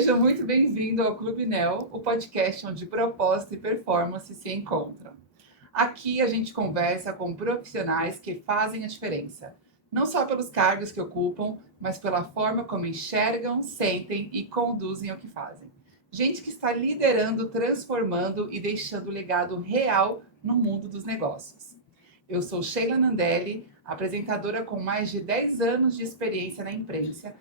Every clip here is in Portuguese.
Seja muito bem-vindo ao Clube Neo, o podcast onde propósito e performance se encontram. Aqui a gente conversa com profissionais que fazem a diferença, não só pelos cargos que ocupam, mas pela forma como enxergam, sentem e conduzem o que fazem. Gente que está liderando, transformando e deixando legado real no mundo dos negócios. Eu sou Sheila Nandelli, apresentadora com mais de 10 anos de experiência na imprensa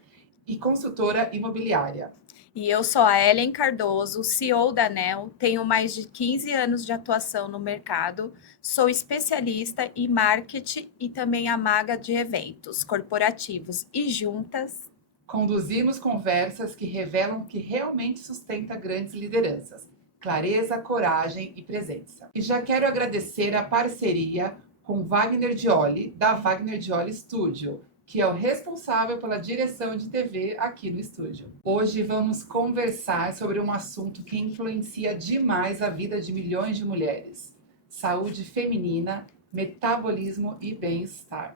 e consultora imobiliária. E eu sou a Ellen Cardoso, CEO da ANEL, tenho mais de 15 anos de atuação no mercado, sou especialista em marketing e também a maga de eventos corporativos e juntas. Conduzimos conversas que revelam que realmente sustenta grandes lideranças, clareza, coragem e presença. E já quero agradecer a parceria com Wagner Dioli, da Wagner Dioli Studio, que é o responsável pela direção de TV aqui no estúdio. Hoje vamos conversar sobre um assunto que influencia demais a vida de milhões de mulheres: saúde feminina, metabolismo e bem-estar.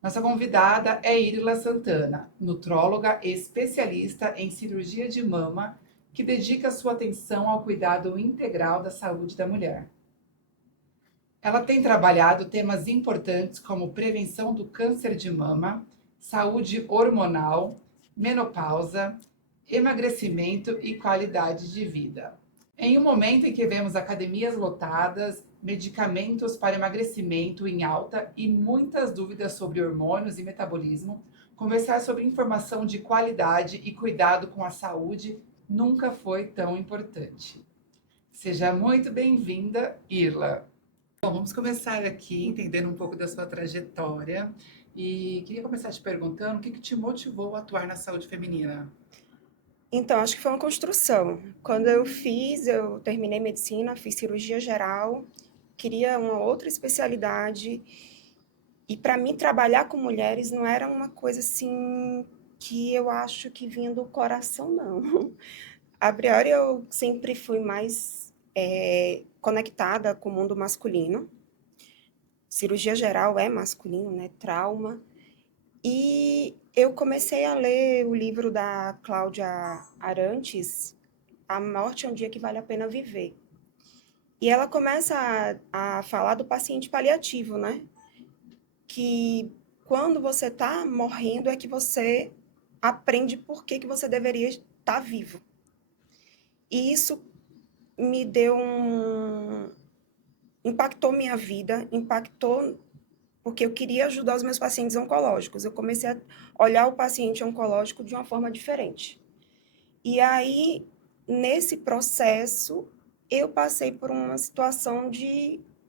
Nossa convidada é Irla Santana, nutróloga especialista em cirurgia de mama, que dedica sua atenção ao cuidado integral da saúde da mulher. Ela tem trabalhado temas importantes como prevenção do câncer de mama, saúde hormonal, menopausa, emagrecimento e qualidade de vida. Em um momento em que vemos academias lotadas, medicamentos para emagrecimento em alta e muitas dúvidas sobre hormônios e metabolismo, conversar sobre informação de qualidade e cuidado com a saúde nunca foi tão importante. Seja muito bem-vinda, Irla. Bom, vamos começar aqui entendendo um pouco da sua trajetória e queria começar te perguntando o que te motivou a atuar na saúde feminina? Então, acho que foi uma construção. Quando eu terminei medicina, fiz cirurgia geral, queria uma outra especialidade. E para mim, trabalhar com mulheres não era uma coisa assim que eu acho que vinha do coração, não. A priori, eu sempre fui mais conectada com o mundo masculino. Cirurgia geral é masculino, né? Trauma. E eu comecei a ler o livro da Cláudia Arantes, A Morte é um Dia que Vale a Pena Viver. E ela começa a falar do paciente paliativo, né? Que quando você está morrendo é que você aprende por que você deveria estar vivo. E isso me deu impactou minha vida, impactou porque eu queria ajudar os meus pacientes oncológicos. Eu comecei a olhar o paciente oncológico de uma forma diferente. E aí, nesse processo, eu passei por uma situação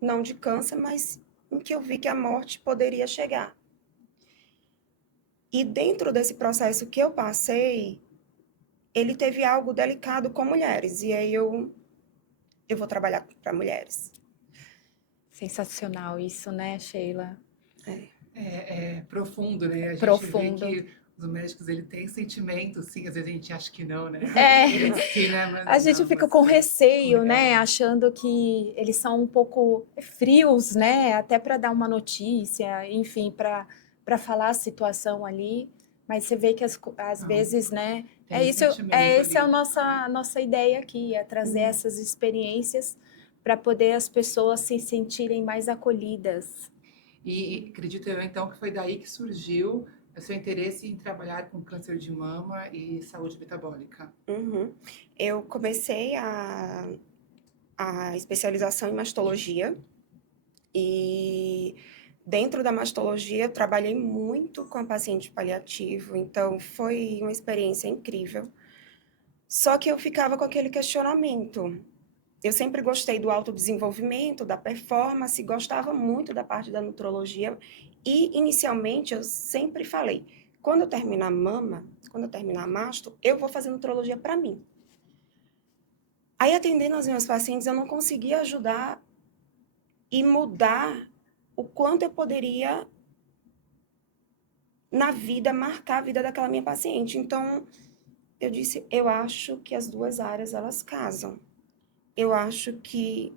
não de câncer, mas em que eu vi que a morte poderia chegar. E dentro desse processo que eu passei, ele teve algo delicado com mulheres. E aí eu vou trabalhar para mulheres. Sensacional isso, né, Sheila? É profundo, né? A gente Profundo. vê que os médicos ele têm sentimento, sim, às vezes a gente acha que não, né? É, Né? Mas a gente não, fica mas com foi- receio, né? é. Achando que eles são um pouco frios, né? Até para dar uma notícia, enfim, para falar a situação ali. Mas você vê que às Não, vezes, né? tem sentimento Esse é a ali. nossa ideia aqui, é trazer essas experiências para poder as pessoas se sentirem mais acolhidas. E acredito eu, então, que foi daí que surgiu o seu interesse em trabalhar com câncer de mama e saúde metabólica. Uhum. Eu comecei a especialização em mastologia e dentro da mastologia eu trabalhei muito com a paciente paliativo, então foi uma experiência incrível. Só que eu ficava com aquele questionamento. Eu sempre gostei do autodesenvolvimento, da performance, gostava muito da parte da nutrologia e inicialmente eu sempre falei, quando eu terminar a mama, quando eu terminar a masto, eu vou fazer nutrologia para mim. Aí, atendendo aos meus pacientes, eu não conseguia ajudar e mudar o quanto eu poderia, na vida, marcar a vida daquela minha paciente. Então, eu disse, eu acho que as duas áreas, elas casam. Eu acho que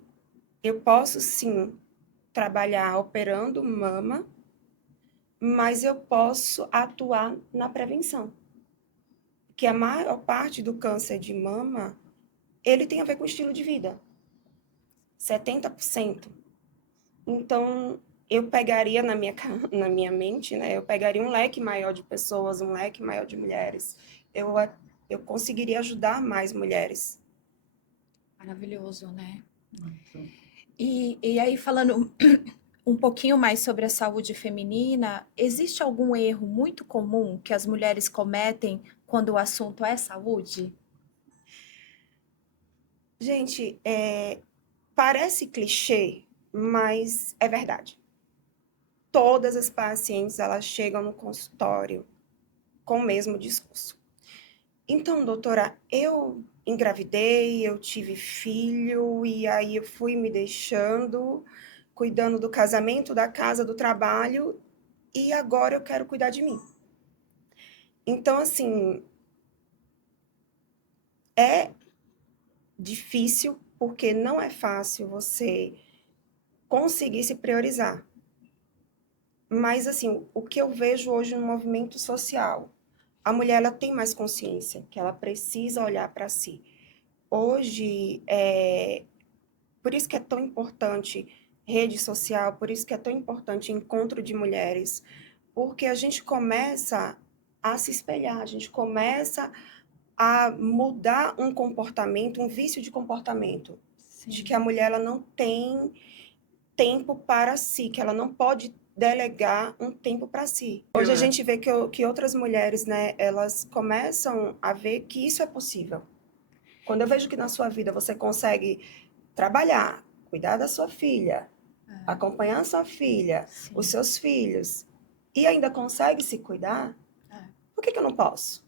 eu posso, sim, trabalhar operando mama, mas eu posso atuar na prevenção. que a maior parte do câncer de mama, ele tem a ver com o estilo de vida. 70%. Então, eu pegaria na minha mente, né? Eu pegaria um leque maior de pessoas, um leque maior de mulheres. Eu conseguiria ajudar mais mulheres. Maravilhoso, né? Muito. E aí, falando um pouquinho mais sobre a saúde feminina, existe algum erro muito comum que as mulheres cometem quando o assunto é saúde? Gente, parece clichê, mas é verdade. Todas as pacientes, elas chegam no consultório com o mesmo discurso. Então, doutora, eu engravidei, eu tive filho, e aí eu fui me deixando, cuidando do casamento, da casa, do trabalho, e agora eu quero cuidar de mim. Então, assim, é difícil, porque não é fácil você conseguir se priorizar. Mas, assim, o que eu vejo hoje no movimento social, a mulher ela tem mais consciência que ela precisa olhar para si. Hoje, por isso que é tão importante rede social, por isso que é tão importante encontro de mulheres, porque a gente começa a se espelhar, a gente começa a mudar um comportamento, um vício de comportamento, de que a mulher ela não tem tempo para si, que ela não pode delegar um tempo para si. Hoje a gente vê que outras mulheres, né, elas começam a ver que isso é possível. Quando eu vejo que na sua vida você consegue trabalhar, cuidar da sua filha, acompanhar a sua filha, Sim. os seus filhos, e ainda consegue se cuidar, por que eu não posso?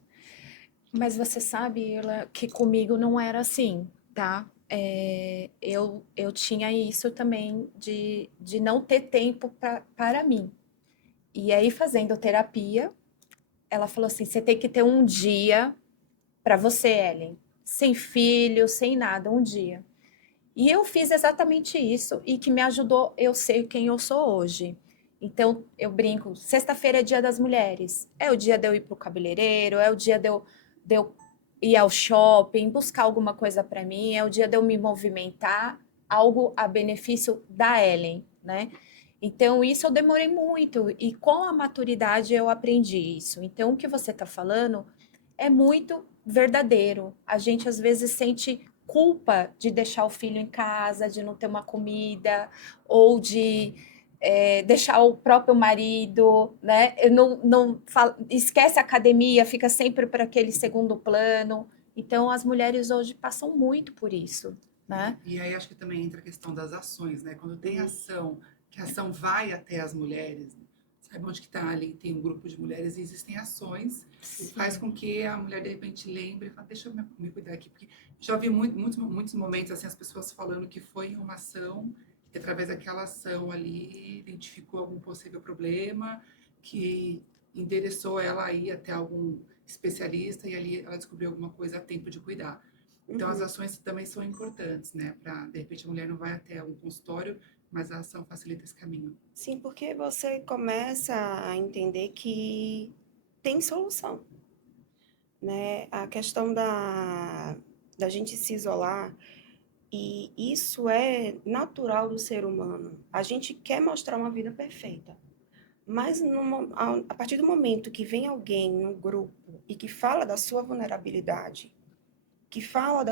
Mas você sabe, Ela, que comigo não era assim, tá? Eu tinha isso também de não ter tempo para mim. E aí, fazendo terapia, ela falou assim: você tem que ter um dia para você, Ellen, sem filho, sem nada, um dia. E eu fiz exatamente isso e que me ajudou eu ser quem eu sou hoje. Então, eu brinco, sexta-feira é dia das mulheres. É o dia de eu ir pro cabeleireiro, é o dia de eu ir ao shopping, buscar alguma coisa para mim, é o dia de eu me movimentar, algo a benefício da Ellen, né? Então, isso eu demorei muito e com a maturidade eu aprendi isso. Então, o que você está falando é muito verdadeiro. A gente às vezes sente culpa de deixar o filho em casa, de não ter uma comida, ou de deixar o próprio marido, né? Eu esquece a academia, fica sempre para aquele segundo plano. Então, as mulheres hoje passam muito por isso, né? E aí acho que também entra a questão das ações, né? Quando tem ação, que a ação vai até as mulheres, sabe onde que está ali, tem um grupo de mulheres e existem ações que faz com que a mulher de repente lembre e fala, deixa eu me cuidar aqui, porque já vi muitos momentos assim as pessoas falando que foi uma ação, que através daquela ação ali identificou algum possível problema, que endereçou ela aí até algum especialista e ali ela descobriu alguma coisa a tempo de cuidar. Então, as ações também são importantes, né? Para, de repente, a mulher não vai até um consultório, mas a ação facilita esse caminho. Sim, porque você começa a entender que tem solução, né? A questão da gente se isolar, e isso é natural do ser humano. A gente quer mostrar uma vida perfeita, mas a partir do momento que vem alguém no grupo e que fala da sua vulnerabilidade, que fala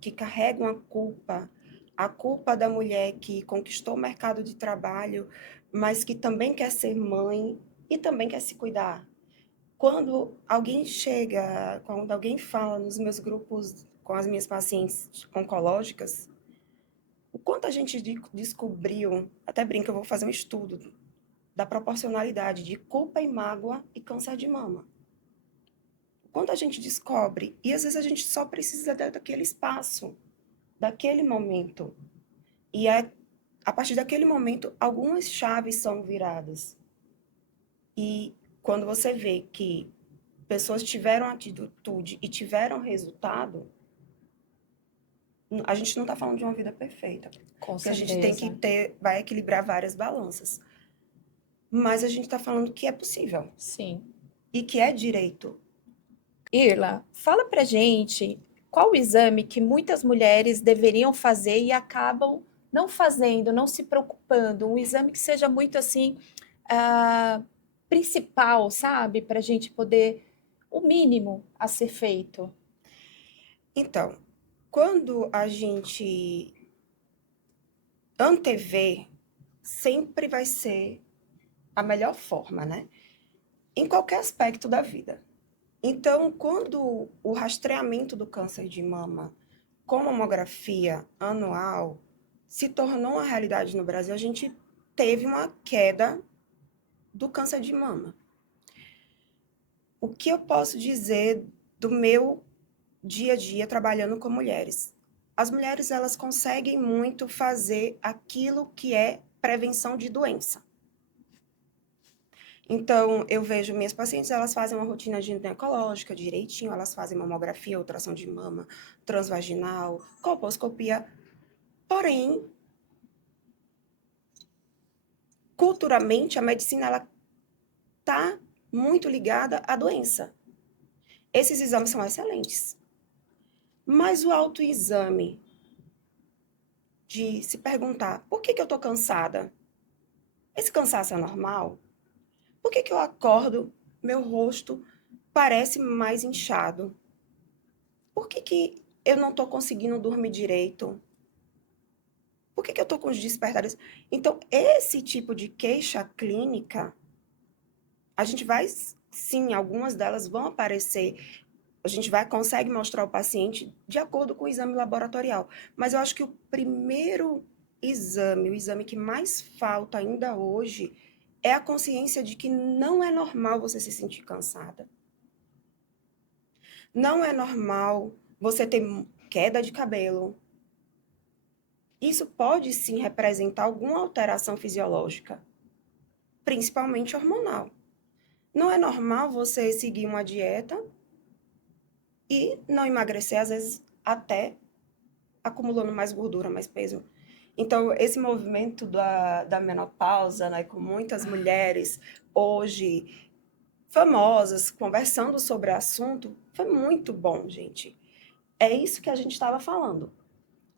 que carrega uma culpa, a culpa da mulher que conquistou o mercado de trabalho, mas que também quer ser mãe e também quer se cuidar. Quando alguém fala nos meus grupos com as minhas pacientes oncológicas, o quanto a gente descobriu, até brinco, eu vou fazer um estudo da proporcionalidade de culpa e mágoa e câncer de mama. Quando a gente descobre, e às vezes a gente só precisa daquele espaço, daquele momento. E a partir daquele momento, algumas chaves são viradas. E quando você vê que pessoas tiveram atitude e tiveram resultado, a gente não está falando de uma vida perfeita. Com porque certeza. a gente tem que vai equilibrar várias balanças. Mas a gente está falando que é possível. Sim. E que é direito. Irla, fala pra gente qual o exame que muitas mulheres deveriam fazer e acabam não fazendo, não se preocupando, um exame que seja muito assim, ah, principal, sabe? Para a gente poder, o mínimo a ser feito. Então, quando a gente antevê, sempre vai ser a melhor forma, né? Em qualquer aspecto da vida. Então, quando o rastreamento do câncer de mama com mamografia anual se tornou uma realidade no Brasil, a gente teve uma queda do câncer de mama. O que eu posso dizer do meu dia a dia trabalhando com mulheres? As mulheres, elas conseguem muito fazer aquilo que é prevenção de doença. Então, eu vejo minhas pacientes, elas fazem uma rotina ginecológica direitinho, elas fazem mamografia, ultrassom de mama, transvaginal, colposcopia. Porém, culturalmente, a medicina ela está muito ligada à doença. Esses exames são excelentes. Mas o autoexame de se perguntar, por que eu estou cansada? Esse cansaço é normal? Por que eu acordo, meu rosto parece mais inchado? Por que eu não estou conseguindo dormir direito? Por que eu estou com os despertares? Então, esse tipo de queixa clínica, a gente vai, sim, algumas delas vão aparecer, a gente consegue mostrar ao paciente de acordo com o exame laboratorial. Mas eu acho que o primeiro exame, o exame que mais falta ainda hoje, é a consciência de que não é normal você se sentir cansada. Não é normal você ter queda de cabelo. Isso pode sim representar alguma alteração fisiológica, principalmente hormonal. Não é normal você seguir uma dieta e não emagrecer, às vezes até acumulando mais gordura, mais peso. Então, esse movimento da menopausa, né, com muitas mulheres hoje famosas conversando sobre o assunto, foi muito bom, gente. É isso que a gente estava falando.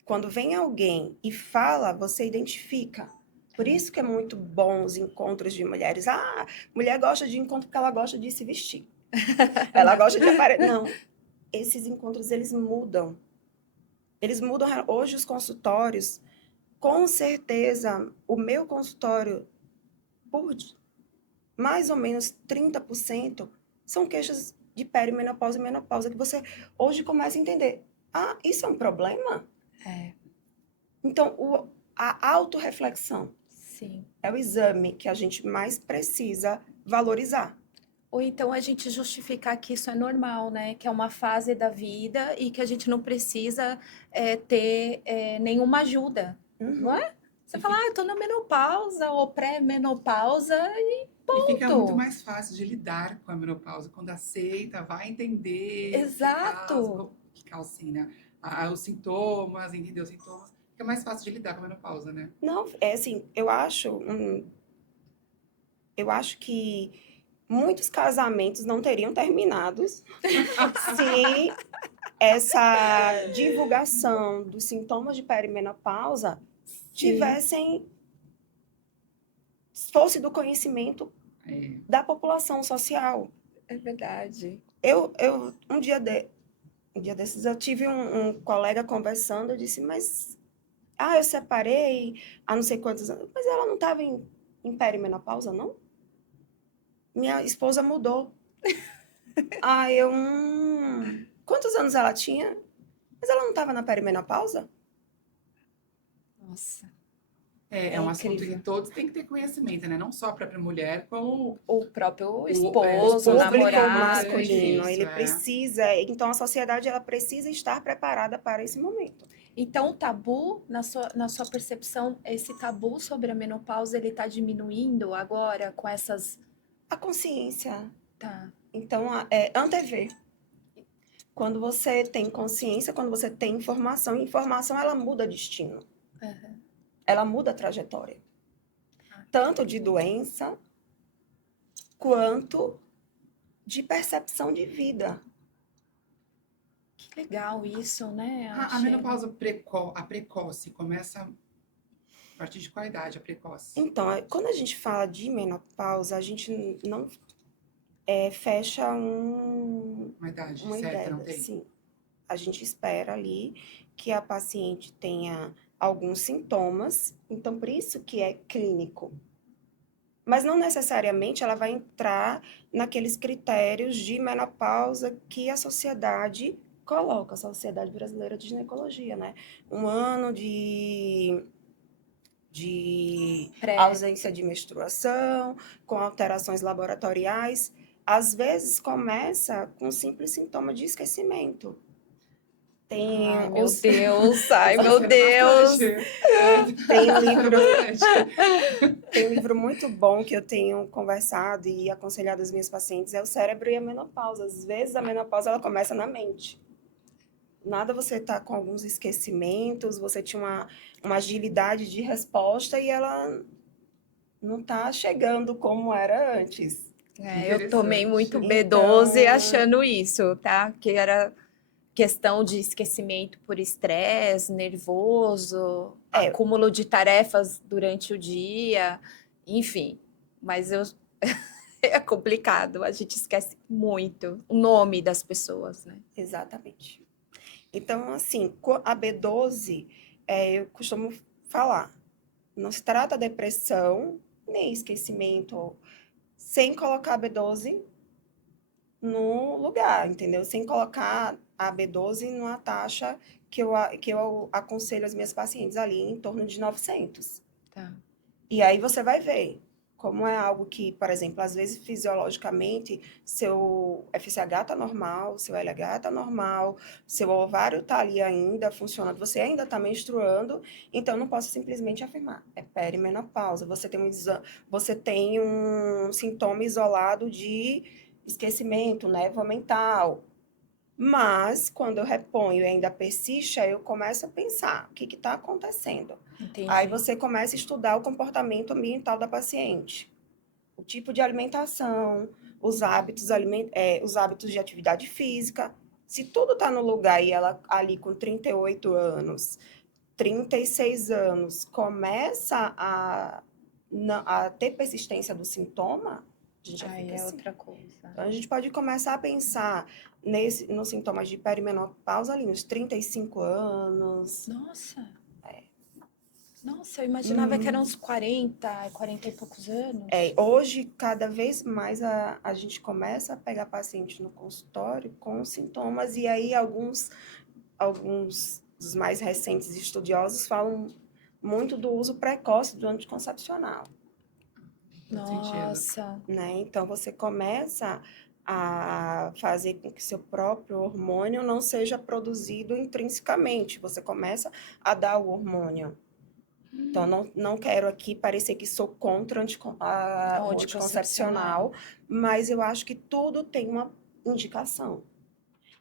Quando vem alguém e fala, você identifica. Por isso que é muito bom os encontros de mulheres. Ah, mulher gosta de encontro porque ela gosta de se vestir. Ela gosta de aparecer. Não, esses encontros, eles mudam. Eles mudam hoje os consultórios. Com certeza, o meu consultório, por mais ou menos 30%, são queixas de perimenopausa e menopausa, que você hoje começa a entender. Ah, isso é um problema? É, Então, a autorreflexão sim. é o exame que a gente mais precisa valorizar. Ou então a gente justificar que isso é normal, né? Que é uma fase da vida e que a gente não precisa ter nenhuma ajuda, não Uhum. é? Você fala, ah, eu tô na menopausa ou pré-menopausa e E fica muito ponto. mais fácil de lidar com a menopausa quando aceita, vai entender o que causa, Exato. o que causa assim, né? Os sintomas, entender os sintomas. Fica mais fácil de lidar com a menopausa, né? Não, é assim, eu acho que muitos casamentos não teriam terminados se essa divulgação dos sintomas de perimenopausa Sim, fosse do conhecimento É, da população social. é verdade. Um dia desses eu tive um colega conversando, eu disse, mas eu separei há não sei quantos anos, mas ela não estava em perimenopausa, não? Minha esposa mudou. Quantos anos ela tinha? Mas ela não estava na perimenopausa? Nossa, é é um assunto que Incrível. todos têm que ter conhecimento, né? Não só a própria mulher, como o próprio o esposo, o esposo Público também é namorado, importante masculino, isso, ele é. precisa, então a sociedade ela precisa estar preparada para esse momento. então, o tabu, na sua percepção, esse tabu sobre a menopausa, ele está diminuindo agora com essas. A consciência, Tá. então, antever. Quando você tem consciência, quando você tem informação, informação ela muda destino, Aham. ela muda a trajetória, Ah, tanto de doença quanto de percepção de vida. Que legal isso, né? A menopausa precoce começa a partir de qual idade a precoce? Então, quando a gente fala de menopausa, a gente não fecha Uma idade uma certa ideia, não tem? sim. A gente espera ali que a paciente tenha alguns sintomas, então por isso que é clínico. Mas não necessariamente ela vai entrar naqueles critérios de menopausa que a sociedade coloca, a Sociedade Brasileira de Ginecologia, né? Um ano de ausência de menstruação, com alterações laboratoriais. Às vezes começa com um simples sintoma de esquecimento. Tem Ai, meu os Deus, ai, Tá meu sendo Deus. bastante. tem um Tá sendo livro bastante. tem um livro muito bom que eu tenho conversado e aconselhado as minhas pacientes, é O Cérebro e a Menopausa. Às vezes a menopausa ela começa na mente. Nada você tá com alguns esquecimentos, você tinha uma agilidade de resposta e ela não tá chegando como era antes. Eu tomei muito Interessante. B12 Então, achando isso, tá? Que era questão de esquecimento por estresse, nervoso, é, acúmulo de tarefas durante o dia, enfim. Mas é complicado, a gente esquece muito o nome das pessoas, né? exatamente. Então, assim, a B12, eu costumo falar, não se trata de depressão, nem esquecimento, sem colocar a B12 no lugar, entendeu? Sem colocar a B12 numa taxa que eu aconselho as minhas pacientes ali em torno de 900. Tá. E aí você vai ver como é algo que, por exemplo, às vezes fisiologicamente seu FSH está normal, seu LH está normal, seu ovário está ali ainda funcionando, você ainda está menstruando, então não posso simplesmente afirmar, é perimenopausa. Você tem um sintoma isolado de esquecimento, névoa mental. Mas, quando eu reponho e ainda persiste, aí eu começo a pensar, o que está acontecendo? Aí Entendi. você começa a estudar o comportamento ambiental da paciente. O tipo de alimentação, os hábitos de atividade física. Se tudo está no lugar e ela ali com 38 anos, 36 anos, começa a ter persistência do sintoma, a gente já Aí fica é assim. outra coisa. Então, a gente pode começar a pensar nos sintomas de perimenopausa ali, nos 35 anos. Nossa. Nossa, eu imaginava que eram uns 40 e poucos anos. Hoje, cada vez mais a gente começa a pegar pacientes no consultório com sintomas, e aí alguns dos mais recentes estudiosos falam muito do uso precoce do anticoncepcional. Faz sentido. Nossa. Né? Então, você começa a fazer com que seu próprio hormônio não seja produzido intrinsecamente. Você começa a dar o hormônio. Então, não quero aqui parecer que sou contra o anticoncepcional, mas eu acho que tudo tem uma indicação.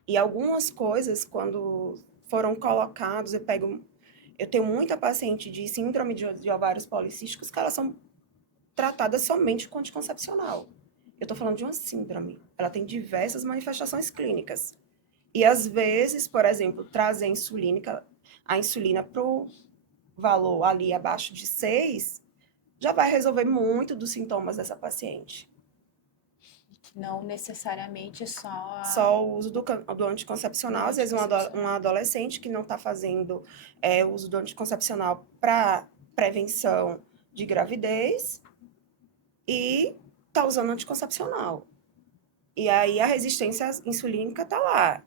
E algumas coisas, quando foram colocados, eu tenho muita paciente de síndrome de ovários policísticos que elas são tratadas somente com anticoncepcional. Eu estou falando de uma síndrome. Ela tem diversas manifestações clínicas. E, às vezes, por exemplo, trazer a insulina para o valor ali abaixo de 6, já vai resolver muito dos sintomas dessa paciente. Não necessariamente Só o uso do anticoncepcional. Às vezes, um adolescente que não está fazendo o uso do anticoncepcional para prevenção de gravidez e está usando anticoncepcional. E aí a resistência insulínica está lá,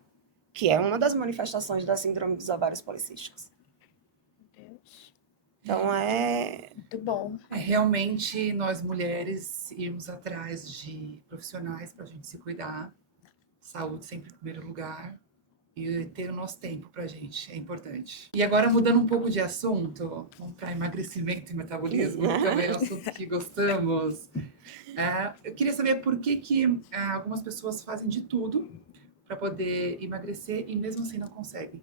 que é uma das manifestações da síndrome dos ovários policísticos. Meu Deus. Então Muito bom. Realmente nós mulheres irmos atrás de profissionais para a gente se cuidar, saúde sempre em primeiro lugar e ter o nosso tempo para a gente, é importante. E agora mudando um pouco de assunto, vamos para emagrecimento e metabolismo, que também é um assunto que gostamos. Eu queria saber por que algumas pessoas fazem de tudo para poder emagrecer e mesmo assim não conseguem.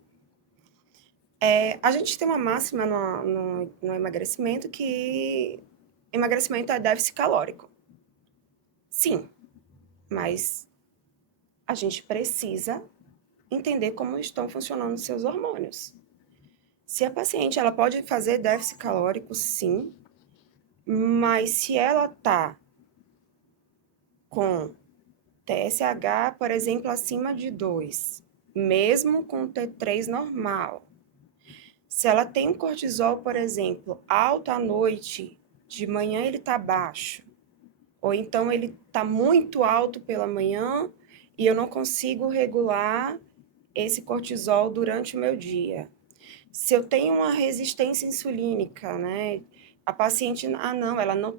A gente tem uma máxima no emagrecimento que emagrecimento é déficit calórico. Sim, mas a gente precisa entender como estão funcionando os seus hormônios. Se a paciente, ela pode fazer déficit calórico, sim, mas se ela está com TSH, por exemplo, acima de 2, mesmo com T3 normal, se ela tem um cortisol, por exemplo, alto à noite, de manhã ele está baixo, ou então ele está muito alto pela manhã e eu não consigo regular esse cortisol durante o meu dia. Se eu tenho uma resistência insulínica, né? A paciente, não,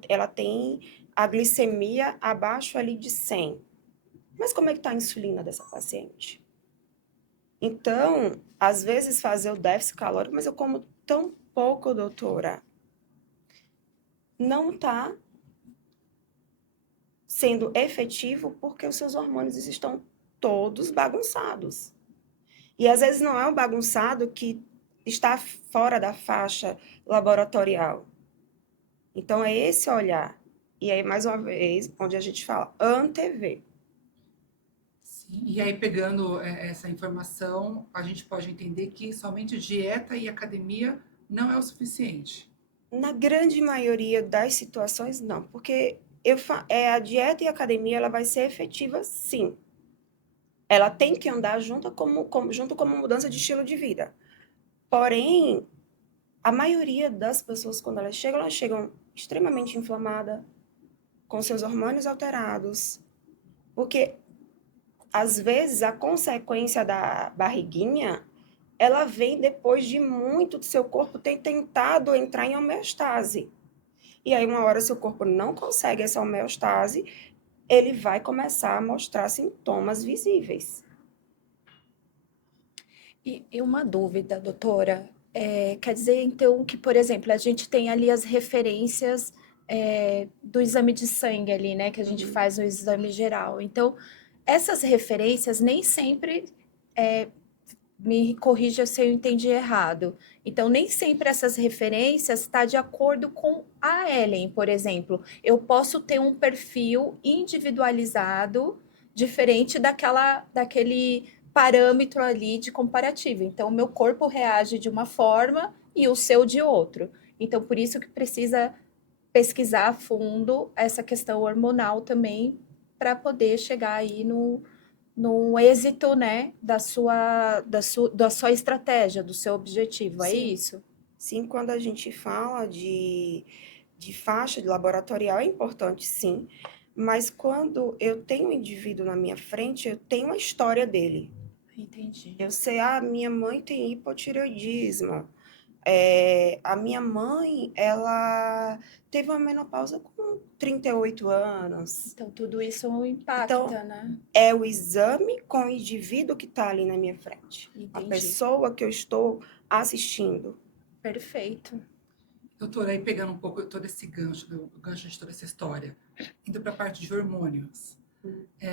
ela tem a glicemia abaixo ali de 100. Mas como é que está a insulina dessa paciente? Então, às vezes fazer o déficit calórico, mas eu como tão pouco, doutora, não está sendo efetivo porque os seus hormônios estão todos bagunçados. E às vezes não é um bagunçado que está fora da faixa laboratorial. Então é esse olhar. E aí, mais uma vez, onde a gente fala antever. Sim, e aí, pegando essa informação, a gente pode entender que somente dieta e academia não é o suficiente. Na grande maioria das situações, não, porque a dieta e a academia ela vai ser efetiva, sim. Ela tem que andar junto como mudança de estilo de vida. Porém, a maioria das pessoas, quando elas chegam extremamente inflamadas, com seus hormônios alterados, porque às vezes a consequência da barriguinha ela vem depois de muito do seu corpo ter tentado entrar em homeostase. E aí, uma hora seu corpo não consegue essa homeostase, ele vai começar a mostrar sintomas visíveis. E uma dúvida, doutora, quer dizer então que, por exemplo, a gente tem ali as referências do exame de sangue ali, né, que a gente faz no exame geral. Então, essas referências nem sempre, me corrija se eu entendi errado. Então, nem sempre essas referências estão de acordo com a Ellen, por exemplo. Eu posso ter um perfil individualizado, diferente daquele parâmetro ali de comparativo. Então, o meu corpo reage de uma forma e o seu de outro. Então, por isso que precisa pesquisar a fundo essa questão hormonal também, para poder chegar aí no êxito, né, da sua estratégia, do seu objetivo, é Sim, isso? sim, quando a gente fala de faixa de laboratorial, é importante, sim. Mas quando eu tenho um indivíduo na minha frente, eu tenho a história dele. Entendi. Eu sei, minha mãe tem hipotireoidismo. A minha mãe, ela teve uma menopausa com 38 anos. Então, tudo isso Então, impacta, né? é o exame com o indivíduo que está ali na minha frente. A Entendi. pessoa que eu estou assistindo. Perfeito. Doutora, aí pegando um pouco todo esse gancho, o gancho de toda essa história, indo para a parte de hormônios.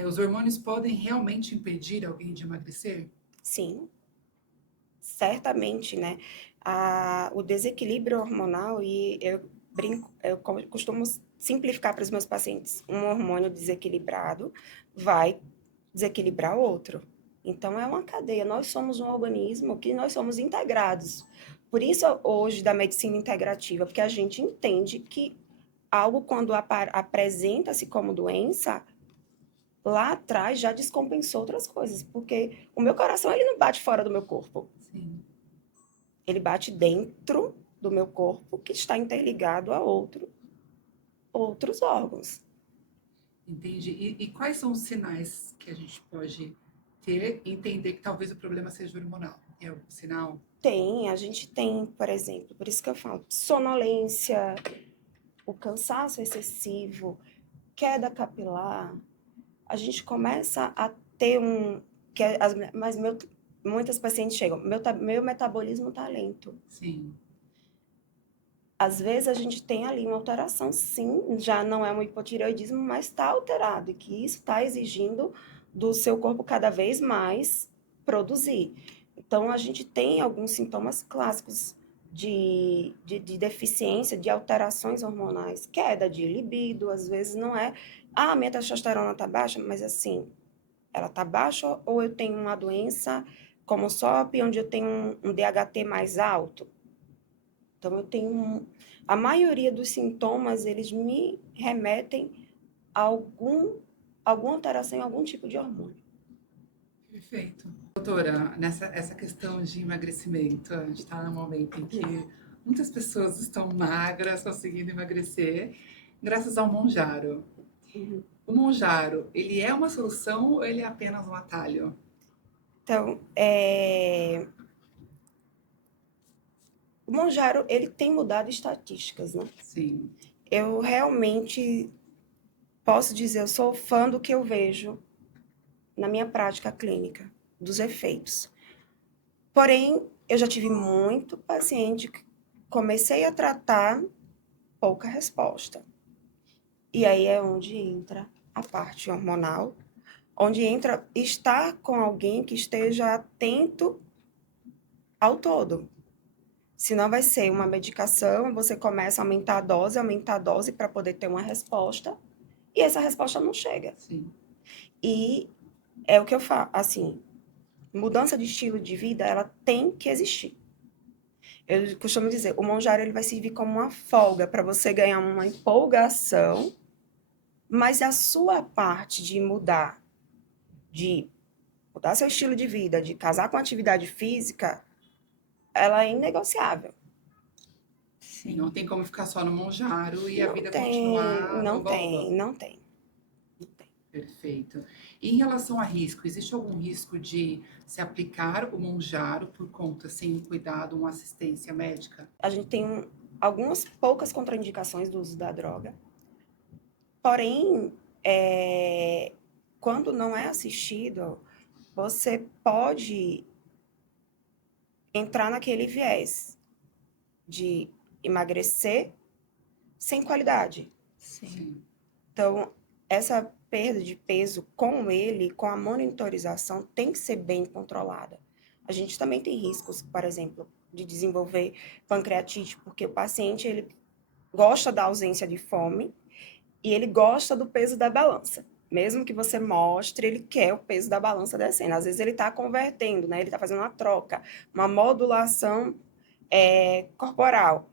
Os hormônios podem realmente impedir alguém de emagrecer? Sim, certamente, né? O desequilíbrio hormonal, e eu costumo simplificar para os meus pacientes, um hormônio desequilibrado vai desequilibrar outro. Então, é uma cadeia. Nós somos um organismo que nós somos integrados. Por isso, hoje, da medicina integrativa, porque a gente entende que algo, quando apresenta-se como doença, lá atrás já descompensou outras coisas, porque o meu coração ele não bate fora do meu corpo, Sim, ele bate dentro do meu corpo que está interligado a outros órgãos. entendi. E quais são os sinais que a gente pode ter e entender que talvez o problema seja hormonal? É o sinal? A gente tem, por exemplo, por isso que eu falo, sonolência, o cansaço excessivo, queda capilar, a gente começa a ter muitas pacientes chegam, meu metabolismo está lento. Sim, Às vezes a gente tem ali uma alteração, sim, já não é um hipotireoidismo, mas está alterado, e que isso está exigindo do seu corpo cada vez mais produzir. Então, a gente tem alguns sintomas clássicos de deficiência, de alterações hormonais, queda de libido, às vezes não é, minha testosterona está baixa, mas assim, ela está baixa ou eu tenho uma doença como o SOP, onde eu tenho um DHT mais alto? Então, eu tenho... A maioria dos sintomas, eles me remetem a alguma alteração em algum tipo de hormônio. Perfeito. Doutora, essa questão de emagrecimento, a gente está num momento em que muitas pessoas estão magras, conseguindo emagrecer, graças ao Monjaro. Uhum. O Monjaro, ele é uma solução ou ele é apenas um atalho? Então, o Monjaro, ele tem mudado estatísticas, né? Sim. Eu realmente posso dizer, eu sou fã do que eu vejo na minha prática clínica, dos efeitos. Porém, eu já tive muito paciente que comecei a tratar, pouca resposta. E aí é onde entra a parte hormonal, onde entra estar com alguém que esteja atento ao todo. Senão vai ser uma medicação, você começa a aumentar a dose para poder ter uma resposta, e essa resposta não chega. Sim. E é o que eu falo, assim, mudança de estilo de vida, ela tem que existir. Eu costumo dizer, o Monjaro ele vai servir como uma folga para você ganhar uma empolgação, mas a sua parte de mudar seu estilo de vida, de casar com atividade física, ela é inegociável. Sim, não tem como ficar só no Monjaro e a Não vida tem, continuar no não baú. tem, não tem. Perfeito. E em relação a risco, existe algum risco de se aplicar o Monjaro por conta, sem um cuidado, uma assistência médica? A gente tem algumas poucas contraindicações do uso da droga, porém, quando não é assistido, você pode entrar naquele viés de emagrecer sem qualidade. Sim. Então, essa perda de peso com ele, com a monitorização, tem que ser bem controlada. A gente também tem riscos, por exemplo, de desenvolver pancreatite, porque o paciente ele gosta da ausência de fome e ele gosta do peso da balança. Mesmo que você mostre, ele quer o peso da balança descendo. Às vezes ele está convertendo, né? Ele está fazendo uma troca, uma modulação corporal.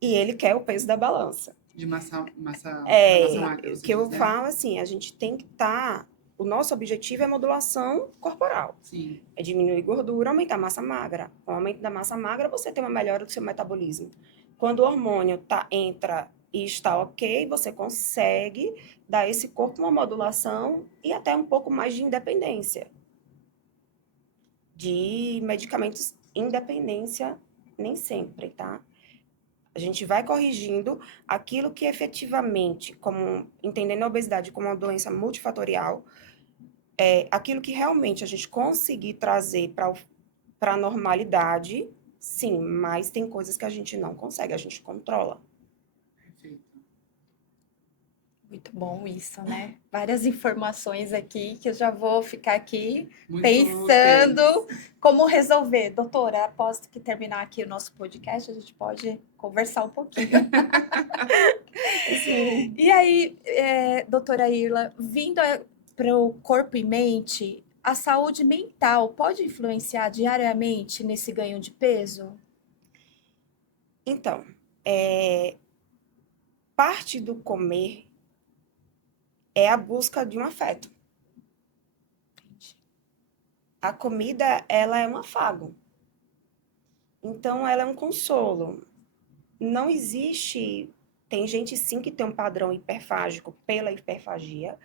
E ele quer o peso da balança. De massa magra, O você que eu diz, né? falo assim, a gente tem que estar... O nosso objetivo é modulação corporal. Sim. É diminuir gordura, aumentar a massa magra. Com o aumento da massa magra, você tem uma melhora do seu metabolismo. Quando o hormônio entra e está ok, você consegue dar a esse corpo uma modulação e até um pouco mais de independência. De medicamentos, independência nem sempre, tá? A gente vai corrigindo aquilo que efetivamente, entendendo a obesidade como uma doença multifatorial, aquilo que realmente a gente conseguir trazer para a normalidade, sim, mas tem coisas que a gente não consegue, a gente controla. Perfeito. Muito bom isso, né? Várias informações aqui que eu já vou ficar aqui Muito pensando úteis. como resolver. Doutora, após que terminar aqui o nosso podcast, a gente pode conversar um pouquinho. Sim. E aí, doutora Irla, vindo para o corpo e mente, a saúde mental pode influenciar diariamente nesse ganho de peso? Então, parte do comer é a busca de um afeto. A comida, ela é um afago. Então, ela é um consolo. Não existe... Tem gente, sim, que tem um padrão hiperfágico pela hiperfagia,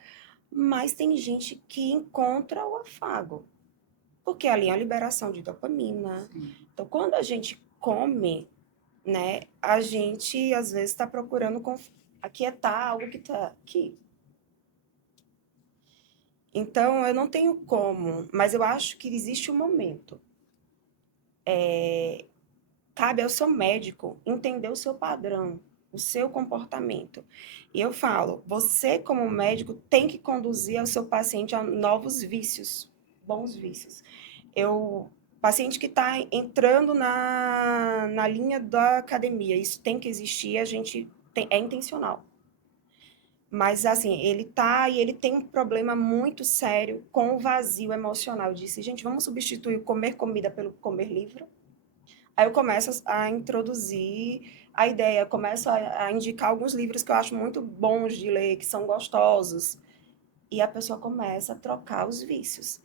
mas tem gente que encontra o afago. Porque ali é a liberação de dopamina. Sim. Então, quando a gente come, né, a gente, às vezes, está procurando aquietar algo que está aqui. Então, eu não tenho como, mas eu acho que existe um momento. Cabe ao seu médico entender o seu padrão, o seu comportamento. E eu falo, você como médico tem que conduzir o seu paciente a novos vícios, bons vícios. Paciente que está entrando na linha da academia, isso tem que existir, é intencional. Mas, assim, ele tá e ele tem um problema muito sério com o vazio emocional. Eu disse, gente, vamos substituir o comer comida pelo comer livro? Aí eu começo a introduzir a ideia, começo a indicar alguns livros que eu acho muito bons de ler, que são gostosos. E a pessoa começa a trocar os vícios.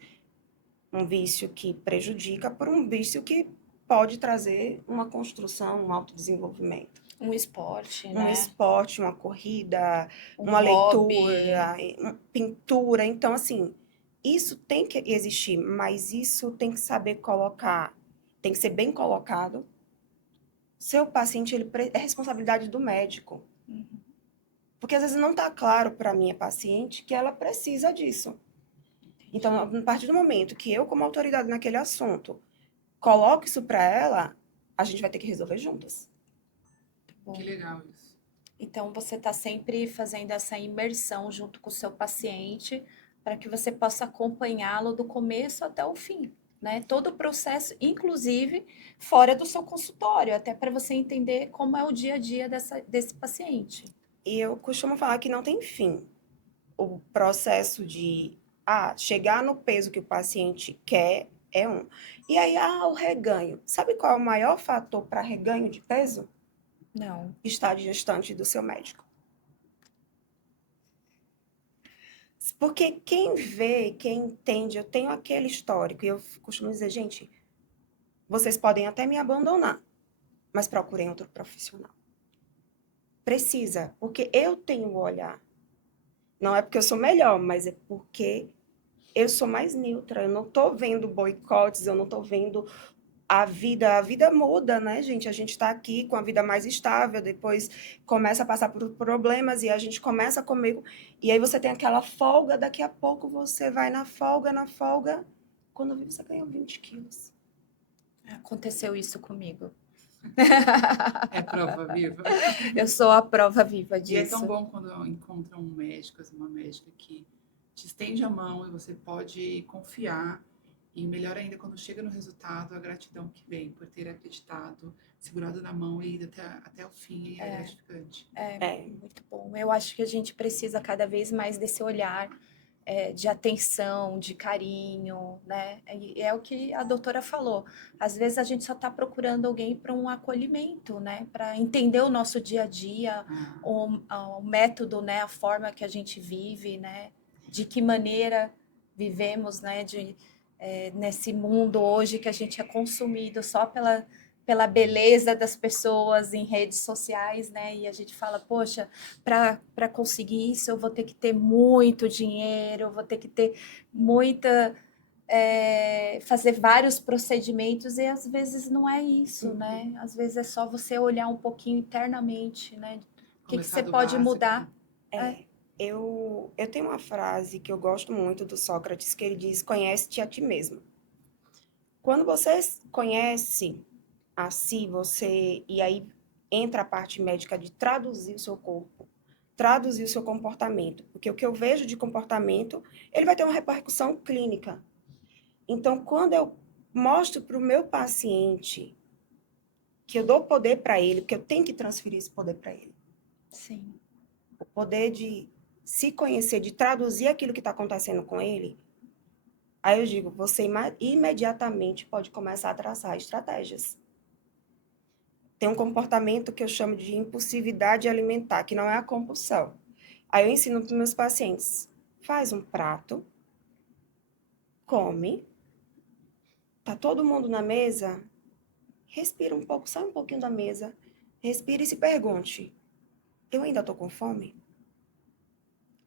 Um vício que prejudica por um vício que pode trazer uma construção, um autodesenvolvimento. Um esporte, Um né? esporte, uma corrida, Um uma hobby. leitura, pintura. Então, assim, isso tem que existir, mas isso tem que saber colocar, tem que ser bem colocado. Seu paciente, é responsabilidade do médico. Uhum. Porque às vezes não está claro para a minha paciente que ela precisa disso. Então, a partir do momento que eu, como autoridade naquele assunto, coloco isso para ela, a gente vai ter que resolver juntas. Bom. Que legal isso. Então, você está sempre fazendo essa imersão junto com o seu paciente para que você possa acompanhá-lo do começo até o fim, né? Todo o processo, inclusive fora do seu consultório, até para você entender como é o dia a dia desse paciente. E eu costumo falar que não tem fim. O processo de chegar no peso que o paciente quer é um. E aí, o reganho. Sabe qual é o maior fator para reganho de peso? Não. Estar distante do seu médico. Porque quem vê, quem entende, eu tenho aquele histórico, e eu costumo dizer, gente, vocês podem até me abandonar, mas procurem outro profissional. Precisa, porque eu tenho o olhar. Não é porque eu sou melhor, mas é porque eu sou mais neutra. Eu não estou vendo boicotes, eu não estou vendo a vida muda, né, gente? A gente está aqui com a vida mais estável, depois começa a passar por problemas e a gente começa a comer. E aí você tem aquela folga, daqui a pouco você vai na folga. Quando você ganhou 20 quilos. Aconteceu isso comigo. É prova viva. Eu sou a prova viva E é tão disso. bom quando encontra um médico, uma médica que te estende a mão e você pode confiar. E melhor ainda, quando chega no resultado, a gratidão que vem por ter acreditado, segurado na mão e ido até o fim é gratificante. É. Muito bom. Eu acho que a gente precisa cada vez mais desse olhar de atenção, de carinho, né? E é o que a doutora falou. Às vezes a gente só está procurando alguém para um acolhimento, né? Para entender o nosso dia a dia, o método, né? A forma que a gente vive, né? De que maneira vivemos, né? Nesse mundo hoje que a gente é consumido só pela beleza das pessoas em redes sociais, né? E a gente fala, poxa, para conseguir isso eu vou ter que ter muito dinheiro, eu vou ter que ter muita. Fazer vários procedimentos, e às vezes não é isso, né? Às vezes é só você olhar um pouquinho internamente, né? O que você pode mudar? Eu tenho uma frase que eu gosto muito do Sócrates, que ele diz, conhece-te a ti mesmo. Quando você conhece a si, e aí entra a parte médica de traduzir o seu corpo, traduzir o seu comportamento, porque o que eu vejo de comportamento, ele vai ter uma repercussão clínica. Então, quando eu mostro para o meu paciente que eu dou poder para ele, porque eu tenho que transferir esse poder para ele. Sim. O poder de se conhecer, de traduzir aquilo que está acontecendo com ele, aí eu digo, você imediatamente pode começar a traçar estratégias. Tem um comportamento que eu chamo de impulsividade alimentar, que não é a compulsão. Aí eu ensino para os meus pacientes, faz um prato, come, tá todo mundo na mesa, respira um pouco, sai um pouquinho da mesa, respira e se pergunte, eu ainda estou com fome?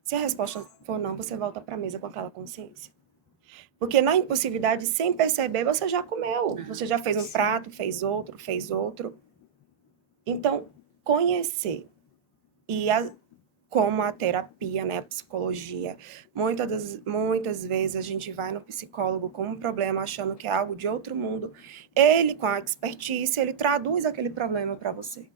Se a resposta for não, você volta para a mesa com aquela consciência. Porque na impulsividade, sem perceber, você já comeu. Você já fez um prato, fez outro. Então, conhecer. E como a terapia, né, a psicologia, muitas vezes a gente vai no psicólogo com um problema achando que é algo de outro mundo. Ele, com a expertise, ele traduz aquele problema para você.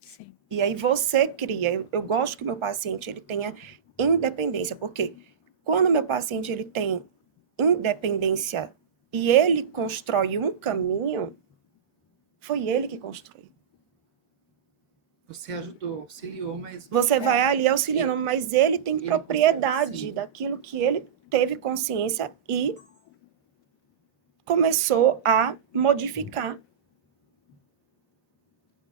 Sim. E aí você cria. Eu gosto que o meu paciente ele tenha independência, porque quando o meu paciente ele tem independência e ele constrói um caminho, foi ele que construiu. Você ajudou, auxiliou, mas Você vai ali auxiliando, mas ele tem Ele propriedade consegue, sim. daquilo que ele teve consciência e começou a modificar.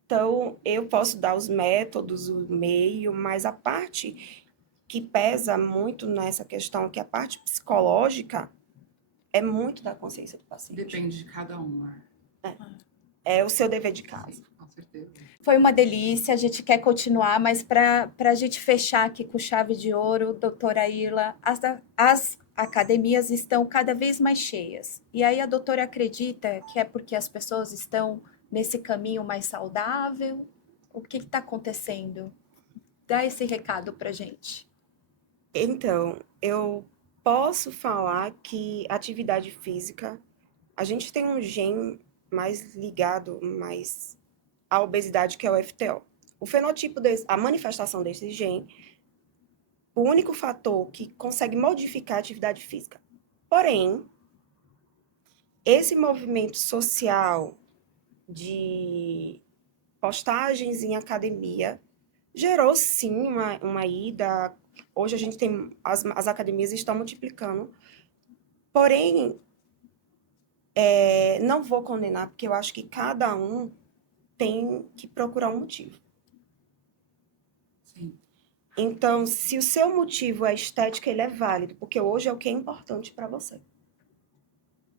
Então, eu posso dar os métodos, o meio, mas a parte que pesa muito nessa questão, que é a parte psicológica, é muito da consciência do paciente. depende de cada um, né? É o seu dever de casa. Sim, com certeza. Foi uma delícia, a gente quer continuar, mas para a gente fechar aqui com chave de ouro, doutora Irla, as academias estão cada vez mais cheias. E aí a doutora acredita que é porque as pessoas estão nesse caminho mais saudável? O que está acontecendo? Dá esse recado para gente. Então, eu posso falar que atividade física, a gente tem um gene mais ligado mais à obesidade, que é o FTO. O fenotipo, a manifestação desse gene, o único fator que consegue modificar a atividade física. Porém, esse movimento social de postagens em academia gerou sim uma ida. Hoje a gente tem, as academias estão multiplicando. Porém, não vou condenar, porque eu acho que cada um tem que procurar um motivo. Sim. Então, se o seu motivo é estética, ele é válido, porque hoje é o que é importante para você.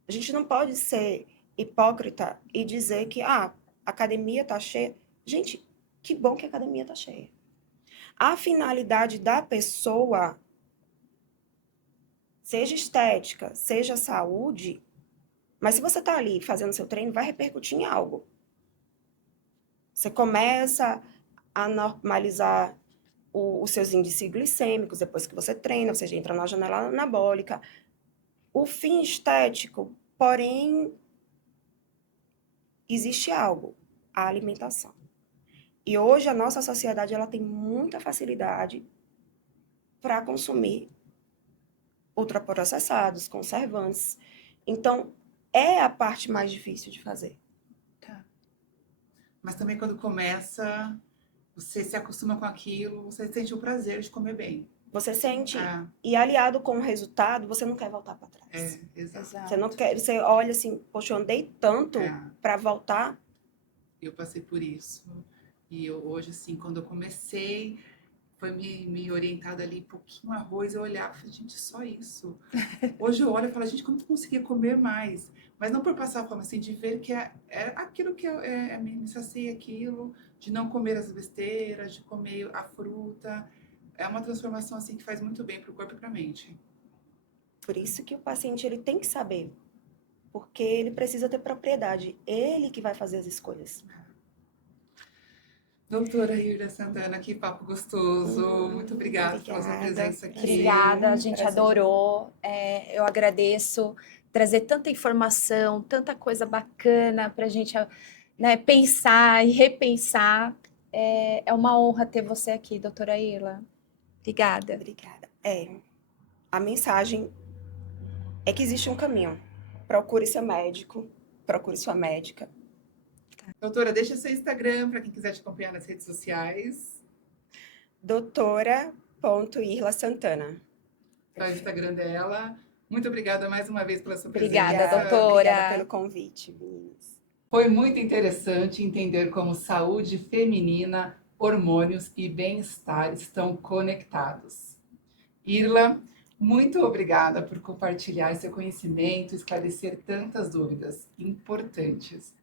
A gente não pode ser hipócrita e dizer que a academia está cheia. Gente, que bom que a academia está cheia. A finalidade da pessoa, seja estética, seja saúde, mas se você está ali fazendo seu treino, vai repercutir em algo. Você começa a normalizar os seus índices glicêmicos depois que você treina, você já entra na janela anabólica. O fim estético, porém, existe algo, a alimentação. E hoje a nossa sociedade ela tem muita facilidade para consumir ultraprocessados, conservantes. Então, é a parte mais difícil de fazer. Tá. Mas também quando começa, você se acostuma com aquilo, você sente o prazer de comer bem. Você sente, Ah, e aliado com o resultado, você não quer voltar para trás. exato. Você não quer, você olha assim, poxa, eu andei tanto É. para voltar. Eu passei por isso. E eu, hoje, assim, quando eu comecei, foi me orientado ali, pouquinho arroz, eu olhava e falei, gente, só isso. Hoje eu olho e falo, gente, como eu conseguia comer mais? Mas não por passar fome, assim, de ver que é aquilo que me sacia aquilo, de não comer as besteiras, de comer a fruta. É uma transformação, assim, que faz muito bem para o corpo e para a mente. Por isso que o paciente ele tem que saber, porque ele precisa ter propriedade, ele que vai fazer as escolhas. Doutora Yura Santana, que papo gostoso. Muito obrigada pela sua Obrigada. presença aqui. Obrigada, a gente Prazer. adorou. Eu agradeço trazer tanta informação, tanta coisa bacana para a gente, né, pensar e repensar. É uma honra ter você aqui, doutora Irla. Obrigada. Obrigada. A mensagem é que existe um caminho. Procure seu médico, procure sua médica. Doutora, deixa seu Instagram para quem quiser te acompanhar nas redes sociais. doutora.irla Santana. É o Instagram dela. Muito obrigada mais uma vez pela sua Obrigada, presença. doutora. Obrigada pelo convite, meninas. Foi muito interessante entender como saúde feminina, hormônios e bem-estar estão conectados. Irla, muito obrigada por compartilhar seu conhecimento e esclarecer tantas dúvidas importantes.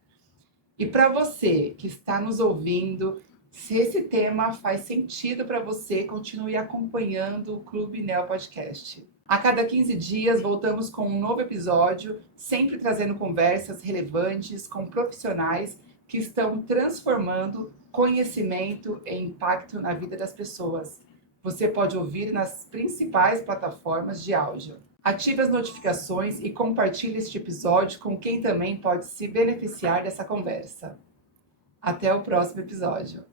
E para você que está nos ouvindo, se esse tema faz sentido para você, continue acompanhando o Clube Neo Podcast. A cada 15 dias voltamos com um novo episódio, sempre trazendo conversas relevantes com profissionais que estão transformando conhecimento e impacto na vida das pessoas. Você pode ouvir nas principais plataformas de áudio. Ative as notificações e compartilhe este episódio com quem também pode se beneficiar dessa conversa. Até o próximo episódio.